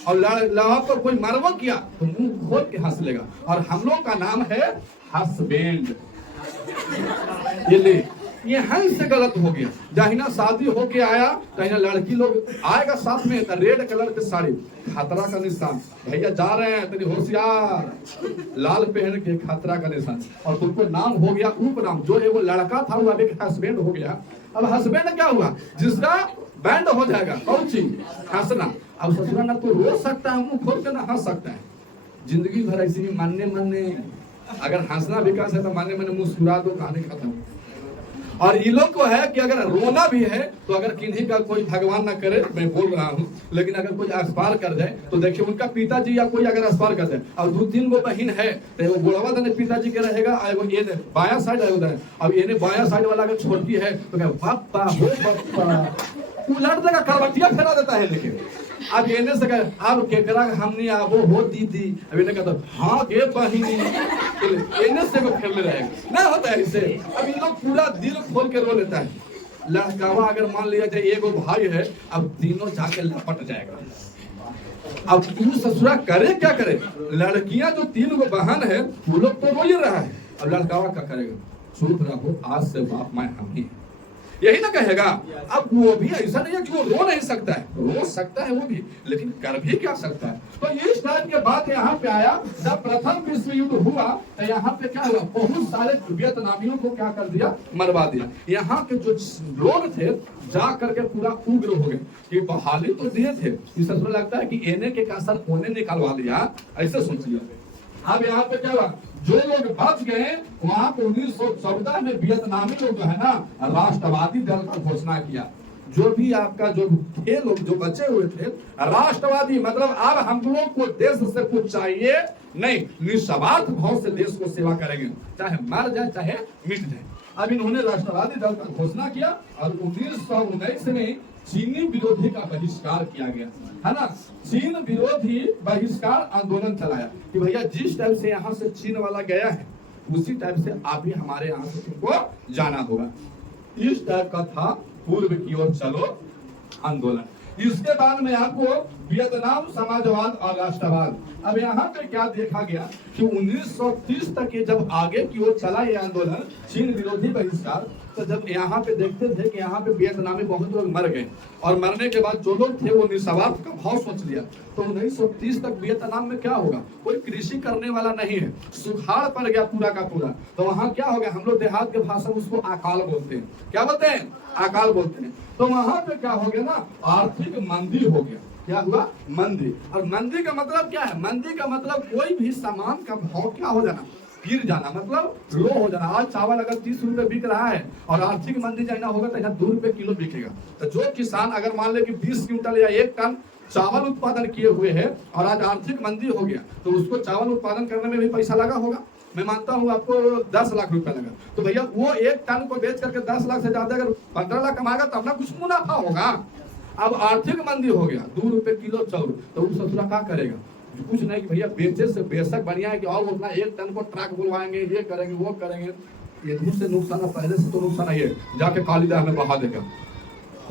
और लड़ा पर कोई मरवा किया तो मुंह खोल के हंस लेगा, और हम लोग का नाम है हस्बैंड। ये ले, ये हंस से गलत हो गया। जहिना शादी होके आया तहिना लड़की लोग आएगा साथ में तो रेड कलर की साड़ी, खतरा का निशान, भैया जा रहे हैं तेरी होशियार, लाल पहन के खतरा का निशान। और तुमको नाम हो गया उपनाम, जो एगो लड़का था वो अब एक हस्बैंड हो गया। अब हस्बैंड क्या हुआ, जिसका बैंड हो जाएगा कौन चीज, हंसना। अब ससुरा ना तो रो सकता है, मुंह खोल के ना हंस सकता है। जिंदगी भर ऐसी मानने मानने, अगर हंसना विकास है तो मानने मानने मुस्कुरा दो, कहानी खत्म। और ये लोग को है कि अगर रोना भी है तो अगर किन्हीं का कोई भगवान ना करे, मैं बोल रहा हूँ, लेकिन अगर कोई एक्सपायर कर जाए तो देखिए उनका पिताजी या कोई अगर एक्सपायर कर जाए, और 2-3 गो बहन है तो वो गोड़वा देने पिताजी के रहेगा, और ये बाया साइड है, अब ये बाया साइड वाला अगर छोटी है तो क्या पापा हो पापा, उलट देगा, करवटिया फेरा देता है। लेकिन अब ये से कहे अब केकरा हमने आबो हो दीदी, अब इन्हें कहता हाँ के बहिनी, इन्हें से को फेर ले रहेगा ना, होता है इससे। अब ये लोग पूरा दिल खोल के रो लेता है। लड़कावा अगर मान लिया जाए एगो भाई है, अब तीनों जाके लपट जाएगा। अब तू ससुरा करे क्या करे, लड़कियां जो 3 गो बहन है वो लोग तो रो ही रहा है, अब लड़कावा क्या करेगा, चुप रहो, आज से बाप मैं हम ही, यही ना कहेगा। अब वो भी ऐसा नहीं है कि वो रो नहीं सकता है, रो सकता है वो भी, लेकिन कर भी क्या सकता है। तो इस टाइप के बात यहाँ पे आया। जब प्रथम विश्व युद्ध हुआ तो यहाँ पे क्या हुआ, बहुत सारे वियतनामियों को क्या कर दिया, मरवा दिया। यहाँ के जो लोग थे जा करके पूरा उग्र हो गए कि बहाली तो दिए थे, इस लगता है कि एने के असर ओने निकालवा लिया, ऐसे सोच लिया। अब यहाँ पे क्या हुआ, जो लोग बच गए वहां पे 1914 में वियतनामी लोग जो है ना राष्ट्रवादी दल का घोषणा किया। जो भी आपका जो थे लोग जो बचे हुए थे राष्ट्रवादी, मतलब अब हम लोग को देश से कुछ चाहिए नहीं, निस्वार्थ भाव से देश को सेवा करेंगे, चाहे मर जाए चाहे मिट जाए। अब इन्होंने राष्ट्रवादी दल का घोषणा किया और 1919 में चीनी विरोधी का बहिष्कार किया गया, है ना। चीन विरोधी बहिष्कार आंदोलन चलाया कि भैया जिस टाइप से यहाँ से चीन वाला गया है उसी टाइप से आप भी हमारे यहाँ से तुमको जाना होगा। इस टाइप का था पूर्व की ओर चलो आंदोलन। इसके बाद में आपको वियतनाम समाजवाद और राष्ट्रवाद। अब यहाँ पे क्या देखा गया कि 1930 तक ये जब आगे की ओर चला ये आंदोलन चीन विरोधी बहिष्कार, तो जब यहाँ पे देखते थे कि यहाँ पे वियतनामी बहुत लोग मर गए, और मरने के बाद जो लोग थे वो निस्वार्थ का भाव सोच लिया, तो 1930 तक वियतनाम में क्या होगा, कोई कृषि करने वाला नहीं है, सुखाड़ पड़ गया पूरा का पूरा। तो वहाँ क्या हो गया, हम लोग देहात के भाषा में उसको अकाल बोलते हैं। क्या बोलते हैं? अकाल बोलते हैं। तो वहाँ पे क्या हो गया ना, आर्थिक मंदी हो गया। क्या हुआ? मंदी। और मंदी का मतलब क्या है? मंदी का मतलब कोई भी सामान का भाव क्या हो जाना, गिर जाना, मतलब लो हो जाना। आज चावल अगर 30 रुपए बिक रहा है और आर्थिक मंदी जाना होगा तो यहाँ 2 रुपए किलो बिकेगा। तो जो किसान अगर मान ले कि 20 क्विंटल या 1 टन चावल उत्पादन किए हुए है और आज आर्थिक मंदी हो गया, तो उसको चावल उत्पादन करने में भी पैसा लगा होगा। मैं मानता हूँ आपको 10 लाख रुपया लगा, तो भैया वो 1 टन को बेच करके 10 लाख से ज्यादा अगर 15 लाख कमाएगा तब ना कुछ मुनाफा होगा। अब आर्थिक मंदी हो गया, 2 रुपए किलो चावल, तो उस ससुरा क्या करेगा? कुछ नहीं कि भैया बेचे से बेशक बढ़िया है कि और उतना 1 टन को ट्रक बुलवाएंगे, ये करेंगे वो करेंगे। ये दूर से नुकसान है, पहले से तो नुकसान है, ये जाके कालीदाह में बहा देगा।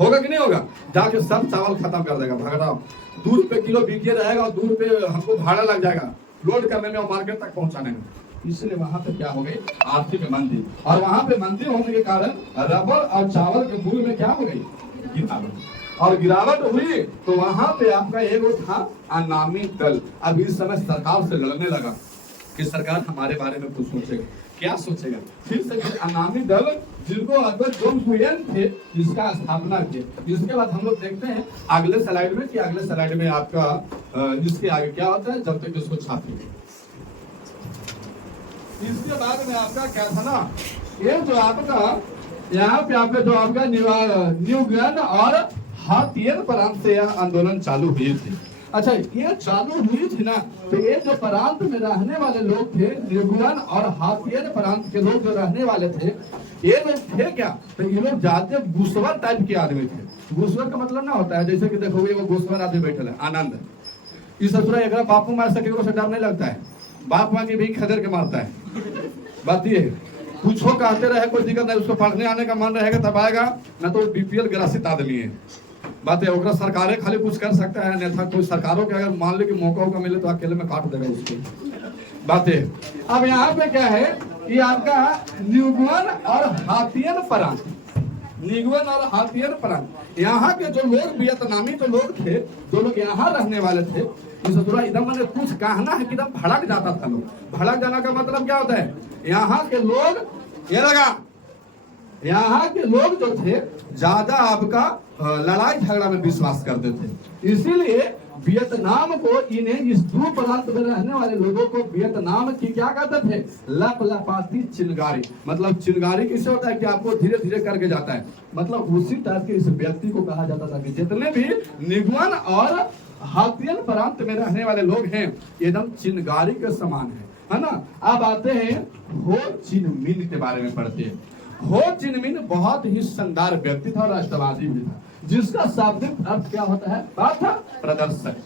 होगा कि नहीं होगा? जाके सब चावल खत्म कर देगा। भगड़ा 2 रुपए किलो बिके रहेगा और 2 रुपए हमको भाड़ा लग जाएगा लोड करने में और मार्केट तक पहुंचाने में। इसलिए वहां पे क्या हो गई, आर्थिक मंदी। और वहां पे मंदी होने के कारण रबर और चावल के मूल्य में क्या हो गई, गिरावट। और गिरावट हुई तो वहां पे आपका एक था अनामी दल। अब इस समय सरकार से लड़ने लगा कि सरकार हमारे बारे में कुछ सोचेगा, क्या सोचेगा। फिर से अनामी दल जिनको अकबर जोन हुसैन थे जिसका स्थापना किया। इसके बाद हम लोग देखते हैं अगले स्लाइड में कि अगले स्लाइड में आपका इसके आगे क्या होता है जब तक इसको छापेंगे। इसके बाद में आपका क्या था ना, ये जो आपका यहाँ पे आपका जो आपका न्यूगन और हाथियन प्रांत से यह आंदोलन चालू हुई थी। अच्छा, ये चालू हुई थी ना, तो ये जो प्रांत में रहने वाले लोग थे, न्यूगन और हाथियन प्रांत के लोग जो रहने वाले थे, ये लोग थे क्या, तो ये लोग जाते घुसवर टाइप के आदमी थे। घुसवर का मतलब ना होता है जैसे कि देखोगे वो घुसवर आदमी बैठे है आनंद, इस ससुरा एक बापू मार सके से डर नहीं लगता है, बाप मांगे भी खदेड़ के मारता है। बात ये कुछ हो कहते रहे कोई दिक्कत नहीं, उसको पढ़ने आने का मन रहेगा तब आएगा, ना तो बीपीएल ग्रसित आदमी है। बात है ओकरा सरकारें खाली कुछ कर सकता है, अन्यथा कोई सरकारों के अगर मान ले कि मौका मिले तो अकेले में काट देगा उसको। बात है अब यहाँ पे क्या है कि आपका न्यूगन और हाथियन प्रांत, न्यूगन और हाथियन प्रांत, यहाँ के जो लोग वियतनामी जो लोग थे, जो लोग यहाँ रहने वाले थे, एकदम मैंने कुछ कहना है कि एकदम भड़क जाता था लोग। भड़क जाना का मतलब क्या होता है, यहाँ के लोग ये लगा, यहाँ के लोग जो थे ज्यादा आपका लड़ाई झगड़ा में विश्वास करते थे। इसीलिए वियतनाम को, इन्हें इस द्वीप प्रांत में रहने वाले लोगों को वियतनाम की क्या कहते थे, लपलपाती चिनगारी। मतलब चिनगारी किसे होता है कि आपको धीरे धीरे करके जाता है, मतलब उसी टाइप के इस व्यक्ति को कहा जाता था कि जितने भी निगुआन और हाथियन प्रांत में रहने वाले लोग हैं एकदम चिनगारी के समान है ना। अब आते हैं हो चिन मिन के बारे में पढ़ते हैं। हो चिन मिन बहुत ही शानदार व्यक्ति था, राष्ट्रवादी भी था, जिसका शाब्दिक अर्थ क्या होता है, पथ प्रदर्शक।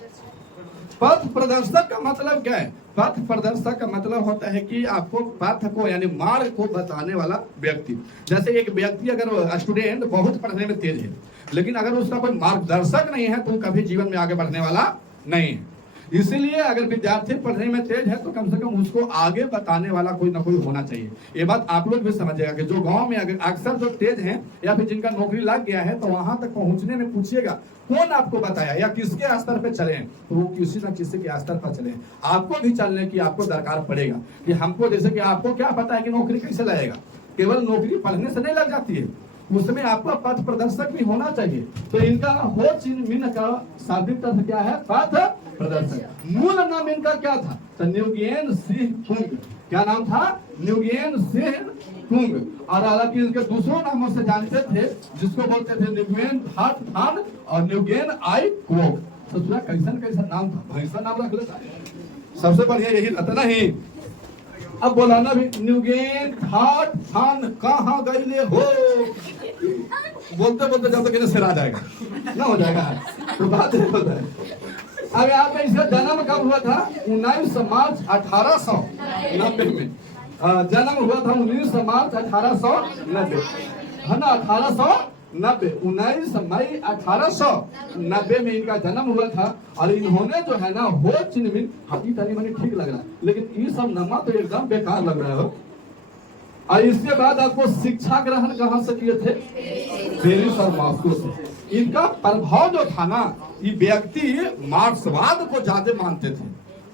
पथ प्रदर्शक का मतलब क्या है, पथ प्रदर्शक का मतलब होता है कि आपको पथ को यानी मार्ग को बताने वाला व्यक्ति। जैसे एक व्यक्ति अगर स्टूडेंट बहुत पढ़ने में तेज है, लेकिन अगर उसका कोई मार्गदर्शक नहीं है तो कभी जीवन में आगे बढ़ने वाला नहीं है। इसीलिए अगर विद्यार्थी पढ़ने में तेज है तो कम से कम उसको आगे बताने वाला कोई ना कोई होना चाहिए। ये बात आप लोग भी समझिएगा कि जो गांव में अक्सर जो तेज हैं या फिर जिनका नौकरी लग गया है, तो वहां तक पहुंचने में पूछिएगा कौन आपको बताया या किसके स्तर पे चले हैं, तो वो किसी न किसी के स्तर पर चले। आपको भी चलने की आपको दरकार पड़ेगा कि हमको, जैसे कि आपको क्या पता है कि नौकरी कैसे लगेगा, केवल नौकरी पढ़ने से नहीं लग जाती है, उसमें आपका पथ प्रदर्शक भी होना चाहिए। तो इनका हो चिन मिन का शाब्दिक अर्थ क्या है, पथ प्रदर्शक। मूल नाम इनका क्या था, तो न्यूगेन सिंह कुंग। क्या नाम था, न्यूगेन सिंह कुंग। और हालांकि इनके दूसरों नामों से जानते थे, जिसको बोलते थे न्यूगेन थाट थान और न्यूगेन आई क्वोक। तो पूरा कैसन कैसन नाम था, भैंसा नाम रख लेता, सबसे बढ़िया यही रहता ना ही। अब बोलाना भी न्यूगेन थाट थान कहाँ गईले हो, बोलते बोलते जब तक इन्हें सिर आ जाएगा ना हो जाएगा, तो बात नहीं होता है। अब यहाँ पे इसका जन्म कब हुआ था, 19 मार्च 1890 में जन्म हुआ था। 19 मार्च 1890 है ना, 1890 19 मई 1890 में इनका जन्म हुआ था। और इन्होंने जो है ना हो चिन मिन, हाथी ताली मनी ठीक लग रहा है, लेकिन ये सब नमा तो एकदम बेकार लग रहा है। और इसके बाद आपको शिक्षा ग्रहण कहाँ से किए थे, पेरिस और मॉस्को से। इनका प्रभाव जो था ना, ये व्यक्ति मार्क्सवाद को ज्यादा मानते थे।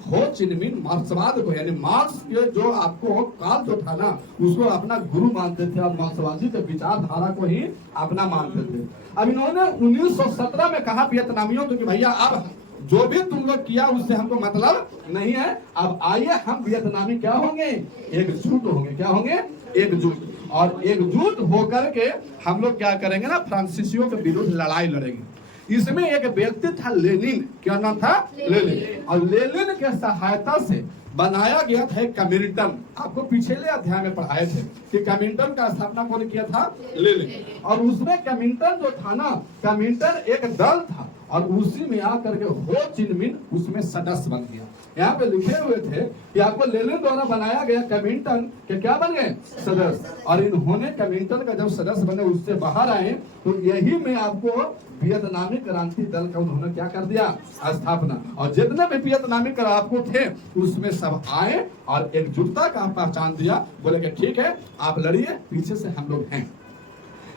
हो चिन मिन मार्क्सवाद को, यानी मार्क्स के जो आपको काल जो था ना, उसको अपना गुरु मानते थे और मार्क्सवादी के विचारधारा को ही अपना मानते थे। अब इन्होंने 1917 में कहा वियतनामियों को कि भैया अब जो भी तुम लोग किया उससे हमको मतलब नहीं है, अब आइए हम वियतनामी क्या होंगे, एकजुट होंगे। क्या होंगे, एकजुट। और एकजुट होकर के हम लोग क्या करेंगे ना, फ्रांसीसियों के विरुद्ध लड़ाई लड़ेंगे। इसमें एक व्यक्ति था लेनिन, क्या नाम था, लेनिन। और लेनिन के सहायता से बनाया गया था कम्युनिज्म। आपको पिछले अध्याय में पढ़ाए थे कि कम्युनिज्म का स्थापना कौन किया था, लेनिन। और उसमें कम्युनिज्म जो था ना, कम्युनिज्म एक दल था और उसी में आकर के हो चिन मिन उसमें सदस्य बन गया। यहाँ पे लिखे हुए थे कि आपको लेनिन द्वारा बनाया गया कमिंटन के क्या बन गए, सदस्य। और इन्होंने कमिंटन का जब सदस्य बने, उससे बाहर आए, तो यही में आपको वियतनामी क्रांति दल का उन्होंने क्या कर दिया, स्थापना। और जितने भी वियतनामी आपको थे उसमें सब आए और एकजुटता का पहचान दिया, बोले कि ठीक है आप लड़िए, पीछे से हम लोग हैं।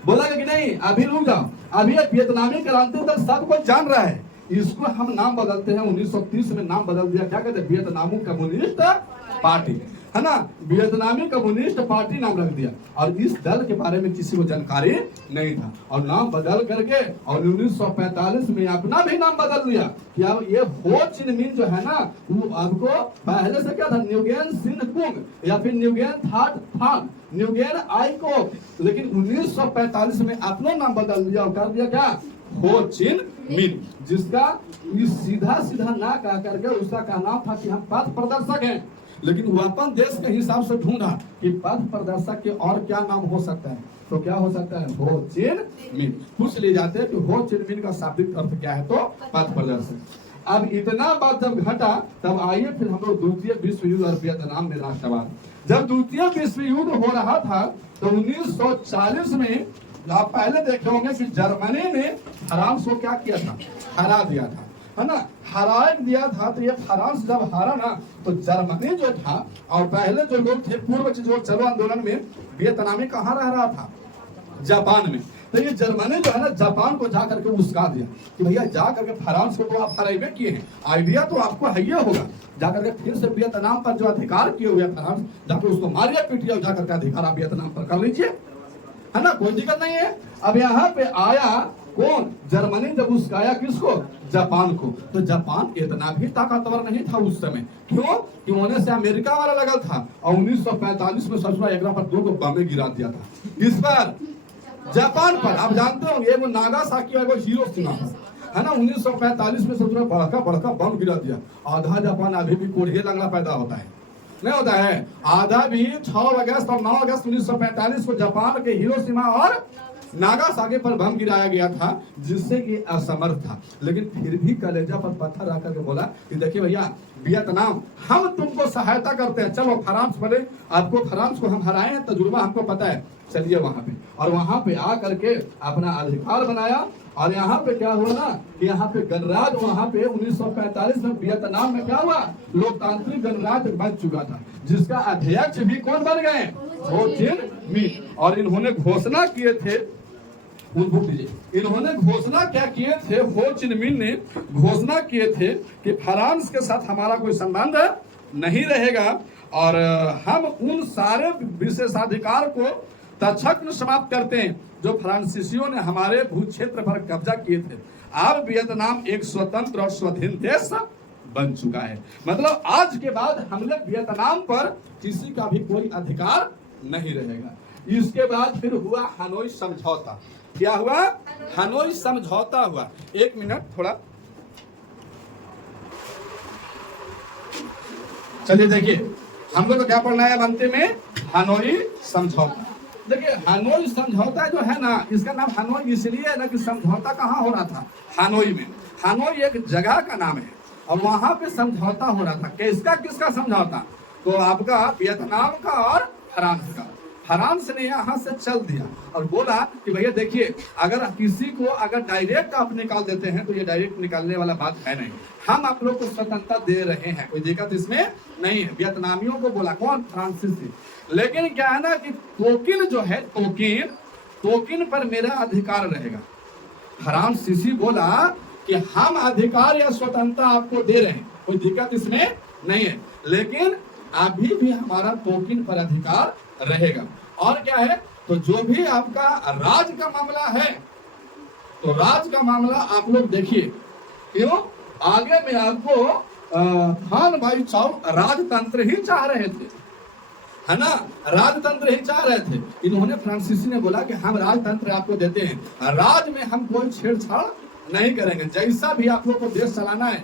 बोला कि नहीं अभी रुक जाओ, अभी वियतनामी क्रांति दल सब कोई जान रहा है, इसको हम नाम बदलते हैं। 1930 में नाम बदल दिया, क्या कहते हैं, वियतनामी कम्युनिस्ट पार्टी, है ना, वियतनामी कम्युनिस्ट पार्टी नाम रख दिया। और इस दल के बारे में किसी को जानकारी नहीं था, और नाम बदल करके और 1945 में अपना भी नाम बदल दिया कि अब ये हो चिन मिन जो है ना, वो आपको पहले से क्या था, न्यूगेन सिंह कुंग या फिर न्यूगेन थाट थान, न्यूगेन आई को, लेकिन 1945 में अपना नाम बदल दिया और कर दिया क्या, हो चिन मिन, जिसका सीधा सीधा ना कह करके उसका कहना था कि हम पथ प्रदर्शक हैं। लेकिन वो अपन देश के हिसाब से ढूंढा कि पथ प्रदर्शक के और क्या नाम हो सकता है, तो क्या हो सकता है, हो चिन मिन। पूछ ले जाते हैं कि हो चिन मिन का शाब्दिक अर्थ क्या है, तो पथ प्रदर्शक। अब इतना बात जब घटा, तब आइए फिर हम लोग द्वितीय विश्व युद्ध और वियतनाम में राष्ट्रवाद। जब द्वितीय विश्व युद्ध हो रहा था तो 1940 में आप पहले देखे होंगे कि जर्मनी ने फ्रांस को क्या किया था, हरा दिया था, है ना, हरा दिया था। तो ये फ्रांस जब हारा ना, तो जर्मनी जो था और पहले जो लोग थे पूर्व जो चलो आंदोलन में, वियतनामी कहाँ रह रहा था, जापान में। तो ये जर्मनी जो है ना, जापान को जाकर के उस्का दिया कि भैया जा करके फ्रांस को तो आप हराइवे किए हैं, आइडिया तो आपको है ही होगा, जाकर के फिर से वियतनाम पर जो अधिकार किए हुए फ्रांस, जाकर उसको मारिए पीटिए, जाकर के अधिकार आप वियतनाम पर कर लीजिए, है ना, कोई दिक्कत नहीं है। अब यहाँ पे आया कौन, जर्मनी जब उस्काया किसको, जापान को। तो जापान इतना भी ताकतवर नहीं था उस समय, क्यों कि होने से अमेरिका वाला लगा था, और 1945 में ससुरा एकरा पर 2 बम गिरा दिया था, किस पर, जापान पर। आप जानते हो ये वो नागासाकी और हिरोशिमा, है ना, 1945 में ससुरा बड़का बड़का बम गिरा दिया। आधा जापान अभी भी कोढ़िए लंगड़ा पैदा होता है, नहीं होता है, आधा भी 6 अगस्त और 9 अगस्त 1945 को जापान के हिरोशिमा और नागासाकी पर बम गिराया गया था, जिससे कि असमर्थ था, लेकिन फिर भी कलेजा पर पत्थर रख करके बोला कि देखिए भैया वियतनाम हम तुमको सहायता करते हैं, चलो फ्रांस बने, आपको फ्रांस को हम हराए हैं, तजुर्बा हमको पता है, चलिए वहां पे। और वहां पे आ करके अपना अधिकार बनाया। और यहाँ पे क्या हुआ ना कि यहाँ पे गणराज्य, वहां पे 1945 में वियतनाम में क्या हुआ, लोकतांत्रिक गणराज्य बन चुका था, जिसका अध्यक्ष भी कौन बन गए, हो चिन मिन। और इन्होंने घोषणा किए थे, इन्होंने घोषणा क्या किए थे, हो चिन मिन ने घोषणा किए थे कि फ्रांस के साथ हमारा कोई संबंध नहीं रहेगा, और हम उन सारे विशेषाधिकार को तत्क्षण समाप्त करते हैं जो फ्रांसीसियों ने हमारे भू क्षेत्र पर कब्जा किए थे। अब वियतनाम एक स्वतंत्र और स्वाधीन देश बन चुका है। मतलब आज के बाद हम लोग वियतनाम पर किसी का भी कोई अधिकार नहीं रहेगा। इसके बाद फिर हुआ हनोई समझौता। क्या हुआ, हनोई समझौता हुआ। 1 मिनट थोड़ा, चलिए देखिए हम लोग को क्या पढ़ना है अंतिम में, हनोई समझौता। देखिए हनोई समझौता जो है ना, इसका नाम हनोई इसलिए है ना कि समझौता कहाँ हो रहा था, हनोई में। हनोई एक जगह का नाम है और वहां पे समझौता हो रहा था। किसका किसका समझौता, तो आपका वियतनाम का और फ्रांस का। फ्रांस ने यहाँ से चल दिया और बोला कि भैया देखिए, अगर किसी को अगर डायरेक्ट आप निकाल देते हैं तो ये डायरेक्ट निकालने वाला बात है नहीं, हम आप लोग को स्वतंत्रता दे रहे हैं, कोई दिक्कत इसमें नहीं है। वियतनामियों को बोला, कौन, फ्रांसीसी। लेकिन क्या है ना कि तोकिन जो है, तोकिन पर मेरा अधिकार रहेगा। फ्रांसीसी बोला कि हम अधिकार या स्वतंत्रता आपको दे रहे हैं, कोई दिक्कत इसमें नहीं है, लेकिन अभी भी हमारा तोकिन पर अधिकार रहेगा। और क्या है, तो जो भी आपका राज का मामला है, तो राज का मामला आप लोग देखिए, क्यों आगे में आपको खान भाई चाउ राजतंत्र ही चाह रहे थे, है ना, राजतंत्र ही चाह रहे थे। इन्होंने, फ्रांसीसी ने बोला कि हम राजतंत्र आपको देते हैं, राज में हम कोई छेड़छाड़ नहीं करेंगे, जैसा भी आप लोग को देश चलाना है,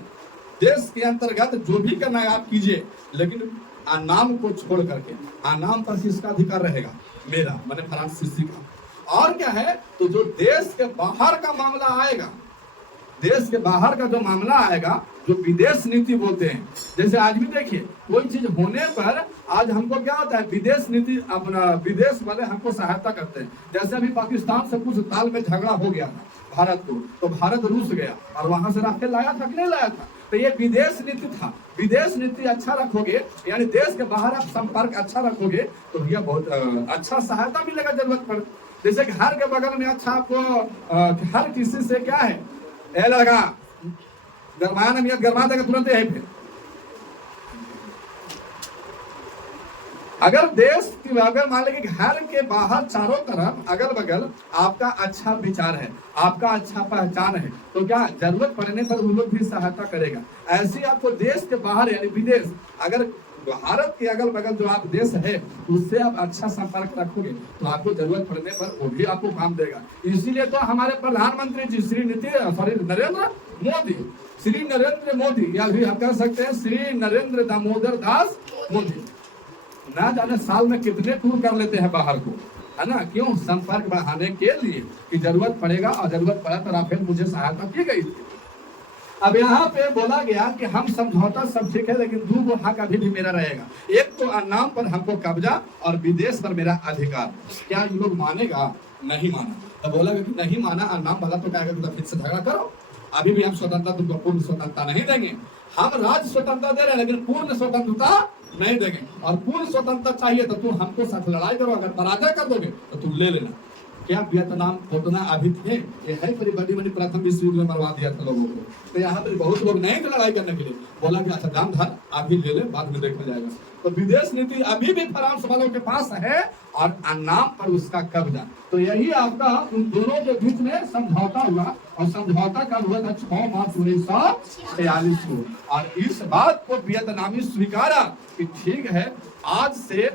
देश के अंतर्गत जो भी करना है आप कीजिए, लेकिन नाम को छोड़ करके नाम पर किसका अधिकार रहेगा, मेरा, मैंने फ्रांसीसी का। और क्या है, तो जो देश के बाहर का मामला आएगा, देश के बाहर का जो मामला आएगा, जो विदेश नीति बोलते हैं, जैसे आज भी देखिए कोई चीज होने पर आज हमको क्या होता है, विदेश नीति, अपना विदेश वाले हमको सहायता करते हैं। जैसे अभी पाकिस्तान से कुछ साल में झगड़ा हो गया था भारत को, तो भारत रूस गया और वहां से राफेल लाया था कि नहीं लाया था, तो ये विदेश नीति था। विदेश नीति अच्छा रखोगे, यानी देश के बाहर आप संपर्क अच्छा रखोगे, तो भैया बहुत अच्छा सहायता मिलेगा जरूरत पर। जैसे कि घर के बगल में अच्छा आपको हर किसी से क्या है, ए लड़का गरमा ना, गरमा देगा तुरंत यहीं पे। अगर देश की, अगर मान लीजिए घर के बाहर चारों तरफ अगल बगल आपका अच्छा विचार है, आपका अच्छा पहचान है, तो क्या जरूरत पड़ने पर उन लोग भी सहायता करेगा। ऐसे आपको देश के बाहर यानी विदेश, अगर भारत के अगल बगल जो आप देश है उससे आप अच्छा संपर्क रखोगे तो आपको जरूरत पड़ने पर वो भी आपको काम देगा। इसीलिए तो हमारे प्रधानमंत्री जी श्री नरेंद्र मोदी या भी हम कह सकते हैं श्री नरेंद्र दामोदर दास मोदी, ना जाने साल में कितने टूर कर लेते हैं बाहर को, है ना, क्यों, संपर्क बढ़ाने के लिए कि जरूरत पड़ेगा, और जरूरत पड़ा तो राफेल मुझे सहायता की गई थी। अब यहाँ पे बोला गया कि हम समझौता सब ठीक है, लेकिन दो हक अभी भी मेरा रहेगा। एक तो अन्नाम पर हमको कब्जा और विदेश पर मेरा अधिकार। क्या ये लोग मानेगा? नहीं माना। तो बोला कि नहीं माना अन्नाम वाला, तो कहेगा तो फिर से झगड़ा करो, अभी भी हम स्वतंत्रता, तुमको पूर्ण स्वतंत्रता नहीं देंगे। हम राज्य स्वतंत्रता दे रहे हैं लेकिन पूर्ण स्वतंत्रता नहीं देंगे, और पूर्ण स्वतंत्रता चाहिए तो तुम हमको साथ लड़ाई करो, अगर पराजय कर दोगे तो तुम ले लेना। क्या वियतनाम उतना अभी थे, ये है बड़ी बड़ी प्रथम विश्व युद्ध में मरवा दिया था लोगों को, तो यहाँ पर बहुत लोग नहीं थे लड़ाई करने के लिए, बोला कि अच्छा दाम धर अभी ले ले, बाद में देखा जाएगा। तो विदेश नीति अभी भी फ्रांस वालों के पास है और अन्नाम पर उसका कब्जा। तो यही आपका उन दोनों के बीच में समझौता हुआ, और समझौता कब हुआ था? 6 मार्च 1946 को। और इस बात को वियतनामी स्वीकारा कि ठीक है, आज से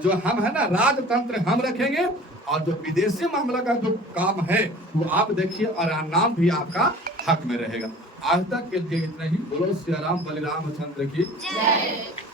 जो हम है ना राजतंत्र हम रखेंगे, और जो विदेशी मामला का जो काम है वो आप देखिए, और अन्नाम भी आपका हक में रहेगा। आज तक के लिए इतना ही। बोलो श्री राम बलिराम चंद्र की जय।